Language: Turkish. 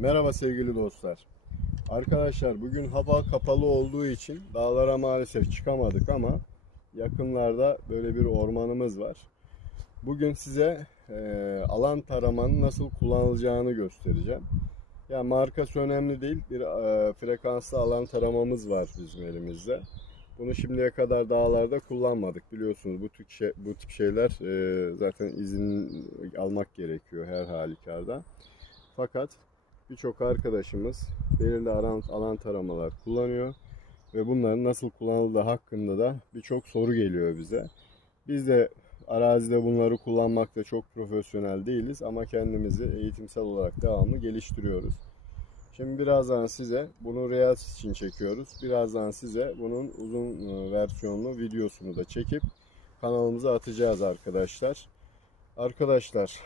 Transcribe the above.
Merhaba sevgili dostlar. Arkadaşlar bugün hava kapalı olduğu için dağlara maalesef çıkamadık ama yakınlarda böyle bir ormanımız var. Bugün size e, alan taramanın nasıl kullanılacağını göstereceğim. Ya markası önemli değil. Bir e, frekanslı alan taramamız var bizim elimizde. Bunu şimdiye kadar dağlarda kullanmadık. Biliyorsunuz bu tip şey, bu tip şeyler e, zaten izin almak gerekiyor her halükarda. Fakat birçok arkadaşımız belirli alan, alan taramalar kullanıyor ve bunların nasıl kullanıldığı hakkında da birçok soru geliyor bize. Biz de arazide bunları kullanmakta çok profesyonel değiliz ama kendimizi eğitimsel olarak devamlı geliştiriyoruz. Şimdi birazdan size bunu Reels için çekiyoruz. Birazdan size bunun uzun e, versiyonlu videosunu da çekip kanalımıza atacağız arkadaşlar. Arkadaşlar